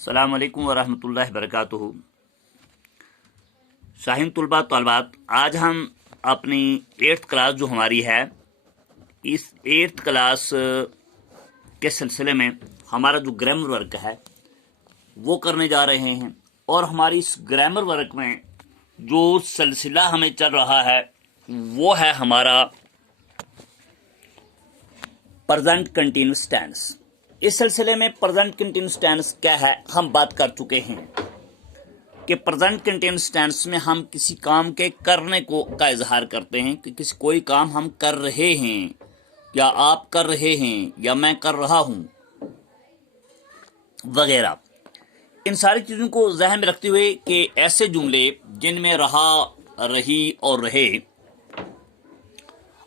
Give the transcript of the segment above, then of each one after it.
अस्सलाम वालेकुम वरहमतुल्लाहि वबरकातुहू। शाहीन तुलबा तलबात, आज हम अपनी 8th क्लास जो हमारी है, इस 8th क्लास के सिलसिले में हमारा जो ग्रामर वर्क है वो करने जा रहे हैं। और हमारी इस ग्रामर वर्क में जो सिलसिला हमें चल रहा है वो है हमारा प्रेजेंट कंटिन्यूअस टेंस। इस सिलसिले में प्रेजेंट कंटिन्यूअस टेंस क्या है हम बात कर चुके हैं कि प्रेजेंट कंटिन्यूअस टेंस में हम किसी काम के करने को का इजहार करते हैं कि किसी कोई काम हम कर रहे हैं या आप कर रहे हैं या मैं कर रहा हूं वगैरह। इन सारी चीज़ों को ज़हन में रखते हुए कि ऐसे जुमले जिनमें रहा, रही और रहे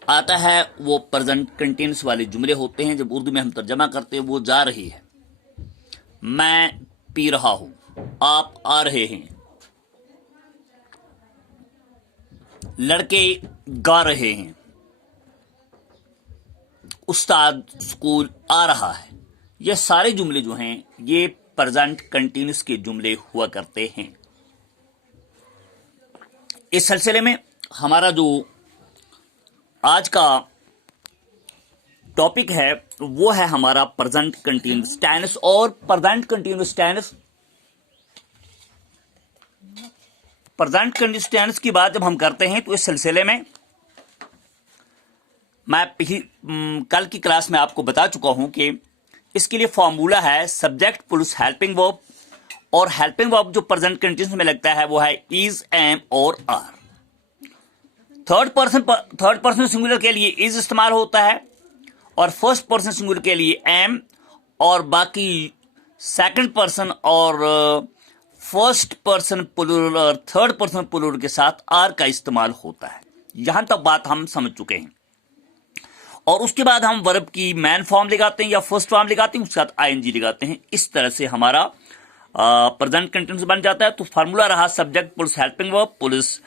आता है वो प्रेजेंट कंटिन्यूअस वाले जुमले होते हैं। जब उर्दू में हम तर्जमा करते हैं वो जा रही है, मैं पी रहा हूं, आप आ रहे हैं, लड़के गा रहे हैं, उस्ताद स्कूल आ रहा है। ये सारे जुमले जो हैं ये प्रेजेंट कंटिन्यूअस के जुमले हुआ करते हैं। इस सिलसिले में हमारा जो आज का टॉपिक है वो है हमारा प्रेजेंट कंटिन्यूअस टेंस। और प्रेजेंट कंटिन्यूअस टेंस की बात जब हम करते हैं तो इस सिलसिले में मैं कल की क्लास में आपको बता चुका हूं कि इसके लिए फॉर्मूला है सब्जेक्ट प्लस हेल्पिंग वर्ब। और हेल्पिंग वर्ब जो प्रेजेंट कंटिन्यूअस में लगता है वो है इज, एम और आर। थर्ड पर्सन सिंगुलर के लिए इज इस्तेमाल होता है और फर्स्ट पर्सन सिंगुलर के लिए एम, और बाकी सेकंड पर्सन और फर्स्ट पर्सन प्लूरल और थर्ड पर्सन प्लूरल के साथ आर का इस्तेमाल होता है। यहां तक बात हम समझ चुके हैं। और उसके बाद हम वर्ब की मैन फॉर्म लगाते हैं या फर्स्ट फॉर्म लगाते हैं, उसके साथ आईएनजी लगाते हैं। इस तरह से हमारा प्रेजेंट कंटिन्यूअस बन जाता है। तो फार्मूला रहा subject plus helping verb plus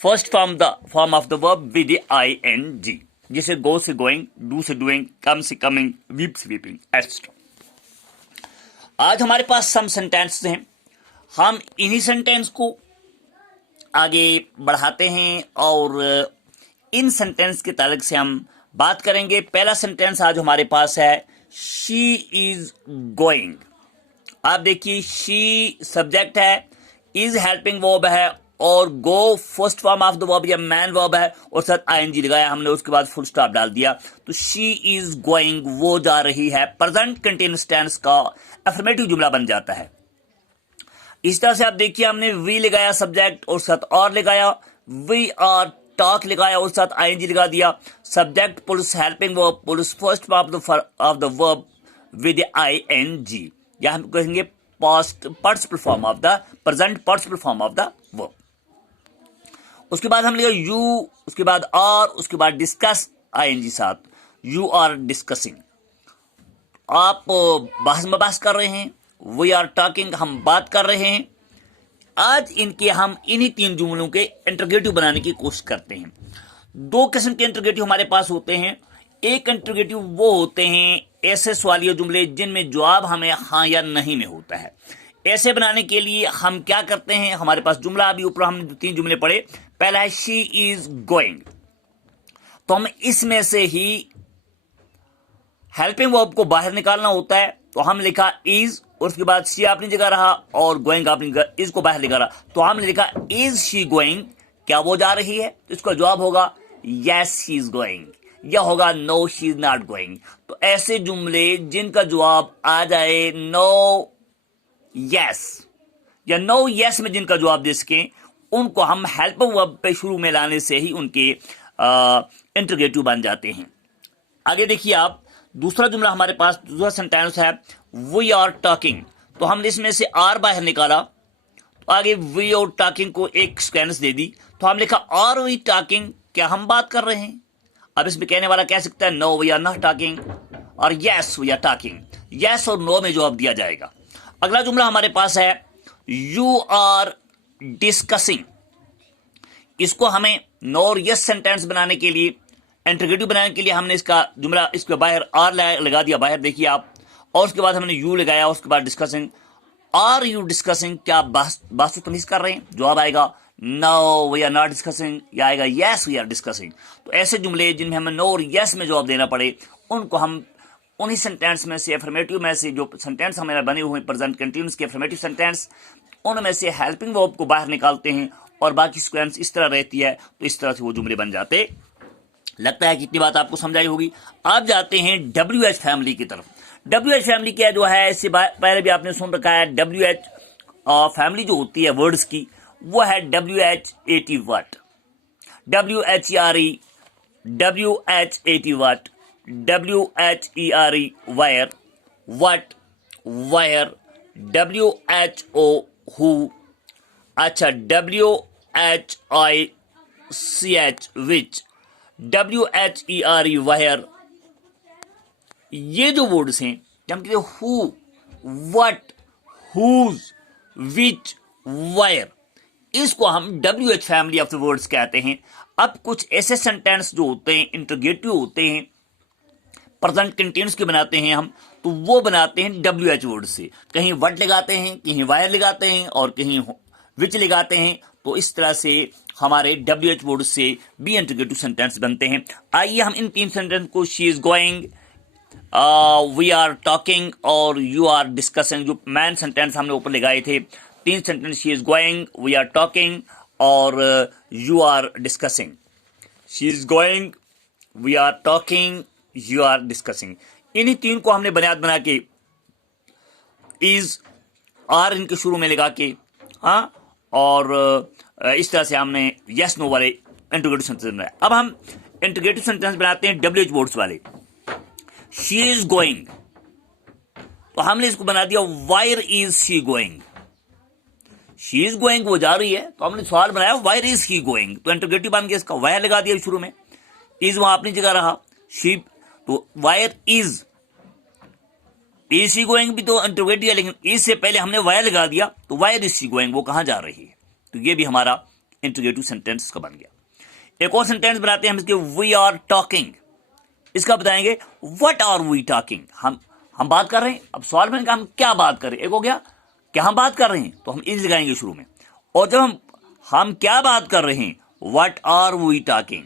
first form of the verb with ING, जैसे गो से गोइंग, डू से डूइंग, कम से कमिंग, वीप से वीपिंग एटसेट्रा। आज हमारे पास सम सेंटेंस हैं, हम इन्हीं सेंटेंस को आगे बढ़ाते हैं और इन सेंटेंस के ताल्लुक से हम बात करेंगे। पहला सेंटेंस आज हमारे पास है शी इज गोइंग। आप देखिए, शी सब्जेक्ट है, इज हेल्पिंग वर्ब है और go first form of the verb या मैन वर्ब है और साथ आईएनजी लगाया हमने, उसके बाद फुल स्टॉप डाल दिया। तो शी इज गोइंग, वो जा रही है, प्रेजेंट कंटिन्यूअस टेंस का अफर्मेटिव जुमला बन जाता है। इस तरह से आप देखिए, हमने वी लगाया सब्जेक्ट और साथ और लगाया, वी आर टॉक लगाया और साथ आईएनजी लगा दिया। Subject plus helping verb plus first of the verb with ING, या हम कहेंगे past participle form of the present participle form of the verb. उसके बाद हम लिखा यू, उसके बाद आर, उसके बाद डिस्कस आईएनजी साथ, यू आर डिस्कसिंग। आप बहस कर रहे हैं, वी आर टॉकिंग, हम बात कर रहे हैं। आज हम इन्हीं 3 जुमलों के इंटरोगेटिव बनाने की कोशिश करते हैं। 2 किस्म के इंटरोगेटिव हमारे पास होते हैं। एक इंटरोगेटिव वो होते हैं ऐसे सवालिया जुमले जिनमें जवाब हमें हाँ या नहीं में होता है। ऐसे बनाने के लिए हम क्या करते हैं, हमारे पास जुमला अभी ऊपर हमने 3 जुमले पढ़े। पहला है शी इज गोइंग, तो हम इसमें से ही हेल्पिंग वर्ब को बाहर निकालना होता है। तो हम लिखा इज और उसके बाद शी अपनी जगह रहा और गोइंग अपनी जगह, इज को बाहर लिखा रहा। तो हमने लिखा इज शी गोइंग, क्या वो जा रही है? तो इसका जवाब होगा यस शी इज गोइंग, या होगा no she is not going. तो ऐसे जुमले जिनका जवाब आ जाए नो यस या नो यस में जिनका जवाब दे सकें, उनको हम हेल्पिंग वर्ब पे शुरू में लाने से ही उनके इंटरोगेटिव बन जाते हैं। आगे देखिए आप, दूसरा जुमला हमारे पास, दूसरा सेंटेंस है वी आर टॉकिंग। तो हमने इसमें से आर बाहर निकाला, तो आगे वी आर टॉकिंग को एक स्क्वेंस दे दी। तो हम लिखा आर वी टॉकिंग, क्या हम बात कर रहे हैं? अब इसमें कहने वाला कह सकता है no we are not talking, और yes we are talking. Yes और नो में जवाब दिया जाएगा। अगला जुमला हमारे पास है यू आर डिस्कसिंग। इसको हमें नो और यस सेंटेंस बनाने के लिए, इंटरोगेटिव बनाने के लिए हमने इसका जुमला, इसके बाहर आर लगा दिया बाहर, देखिए आप, और उसके बाद हमने यू लगाया, उसके बाद डिस्कसिंग। आर यू डिस्कसिंग, क्या आप बात तमीज कर रहे हैं? जवाब आएगा no we are not discussing, या आएगा यस वी आर डिस्कसिंग। तो ऐसे जुमले जिनमें हमें नो और यस में जवाब देना पड़े, उनको हम उन्हीं सेंटेंस में से, अफर्मेटिव में से, जो सेंटेंस हमारे बने हुए प्रेजेंट कंटिन्यूअस के अफर्मेटिव सेंटेंस, उनमें से हेल्पिंग वर्ब को बाहर निकालते हैं और बाकी सीक्वेंस इस तरह रहती है, तो इस तरह से वो जुमले बन जाते। लगता है कि इतनी बात आपको समझाई होगी। अब जाते हैं WH फैमिली की तरफ। WH फैमिली क्या जो है, इससे पहले भी आपने सुन रखा है। WH फैमिली जो होती है वर्ड्स की, वो है WH80 what, WHERE, WH80 what, WHERE where, what, where, WHO who, अच्छा WHICH which, WHERE where, ये जो वर्ड्स हैं, हम कहते हैं who, what, whose, which, where, इसको हम WH family of the words कहते हैं। अब कुछ ऐसे सेंटेंस जो होते हैं, इंटरोगेटिव होते हैं, प्रेजेंट कंटिन्यूअस के बनाते हैं हम, तो वो बनाते हैं WH वर्ड से। कहीं व्हाट लगाते हैं, कहीं वायर लगाते हैं और कहीं विच लगाते हैं। तो इस तरह से हमारे WH वर्ड से भी इंटरोगेटिव सेंटेंस बनते हैं। आइए हम इन तीन सेंटेंस को, she is going, we are talking और यू आर डिस्कसिंग, जो मैन सेंटेंस हमने ऊपर लगाए थे, तीन sentence, she is going, we are talking और you are discussing. She is going, we are talking, you are discussing. इन्हीं तीन को हमने बुनियाद बना के इज, आर इनके शुरू में लगा के, हाँ, और इस तरह से हमने यस नो वाले इंटरोगेटिव सेंटेंस बनाए। अब हम इंटरोगेटिव सेंटेंस बनाते हैं WH वर्ड्स वाले। शी इज गोइंग, तो हमने इसको बना दिया wire is she going. She is going, वो जा रही है, तो हमने सवाल बनाया वायर इज शी गोइंग, तो इंटरोगेटिव बन गया इसका, वायर लगा दिया शुरू में, इज वहां अपनी जगह रहा, शी, तो वायर इज शी गोइंग भी तो इंटरोगेटिव है, लेकिन इज से पहले हमने वायर लगा दिया, तो वायर इज शी गोइंग, वो कहां जा रही है, तो ये भी हमारा इंटरोगेटिव सेंटेंस का बन गया। एक और सेंटेंस बनाते हैं हम इसके, वी आर टॉकिंग, इसका बताएंगे व्हाट आर वी टॉकिंग, हम बात कर रहे हैं। अब सवाल बनेगा हम क्या बात कर रहे हैं, एक हो गया क्या हम बात कर रहे हैं, तो हम इज लगाएंगे शुरू में, और जब हम क्या बात कर रहे हैं, व्हाट आर वी टॉकिंग,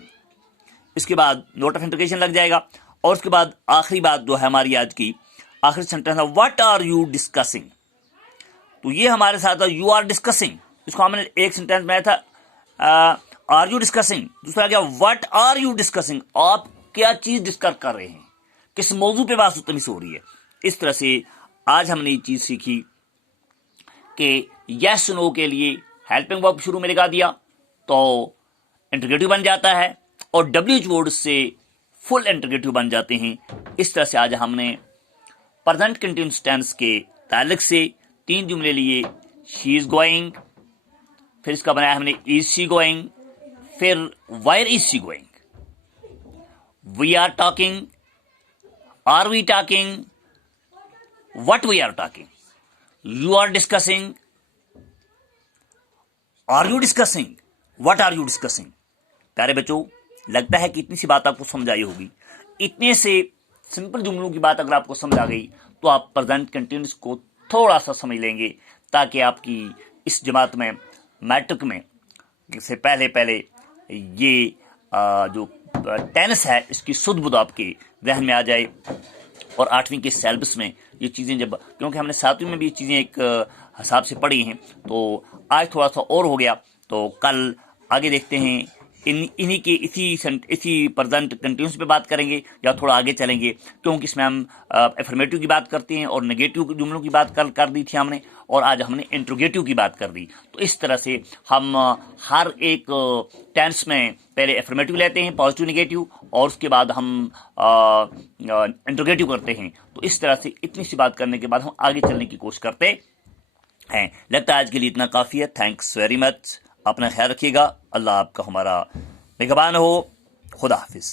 इसके बाद नोट ऑफ इंटरोगेशन लग जाएगा, और उसके बाद आखिरी बात जो है हमारी आज की आखिरी सेंटेंस है, व्हाट आर यू डिस्कसिंग, तो ये हमारे साथ यू आर डिस्कसिंग, इसको हमने एक सेंटेंस में था आर यू डिस्कसिंग, दूसरा क्या व्हाट आर यू डिस्कसिंग, आप क्या चीज डिस्कस कर रहे हैं, किस मौजू पे बात तमीज हो रही है। इस तरह से आज हमने ये चीज सीखी कि यस नो के लिए हेल्पिंग वर्ब शुरू में लगा दिया तो इंटरोगेटिव बन जाता है, और WH वर्ड से फुल इंटरोगेटिव बन जाते हैं। इस तरह से आज हमने प्रेजेंट कंटिन्यूअस टेंस के ताल्लुक से तीन जुमले लिए, शी इज गोइंग, फिर इसका बनाया हमने इज शी गोइंग, फिर wire is she going, we are talking, are we talking, what we are talking, you are discussing, are you discussing, what are you discussing। प्यारे बच्चों, लगता है कि इतनी सी बात आपको समझ आई होगी। इतने से सिंपल जुमलों की बात अगर आपको समझ आ गई तो आप प्रेजेंट कंटिन्यूअस को थोड़ा सा समझ लेंगे, ताकि आपकी इस जमात में मैट्रिक में से पहले ये जो टेनिस है इसकी सुध बुध आपके जहन में आ जाए, और 8वीं के सिलेबस में ये चीज़ें जब, क्योंकि हमने 7वीं में भी ये चीज़ें एक हिसाब से पढ़ी हैं, तो आज थोड़ा सा और हो गया, तो कल आगे देखते हैं इन्हीं के इसी प्रेजेंट कंटिन्यूअस पे बात करेंगे, या थोड़ा आगे चलेंगे, क्योंकि इसमें हम एफर्मेटिव की बात करते हैं और नेगेटिव जुमलों की बात कर दी थी हमने, और आज हमने इंट्रोगेटिव की बात कर दी। तो इस तरह से हम हर एक टेंस में पहले एफर्मेटिव लेते हैं, पॉजिटिव नेगेटिव, और उसके बाद हम इंट्रोगेटिव करते हैं। तो इस तरह से इतनी सी बात करने के बाद हम आगे चलने की कोशिश करते हैं। लगता है आज के लिए इतना काफ़ी है। Thanks very much. अपना ख्याल रखिएगा। अल्लाह आपका हमारा निगहबान हो। खुदा हाफिज़।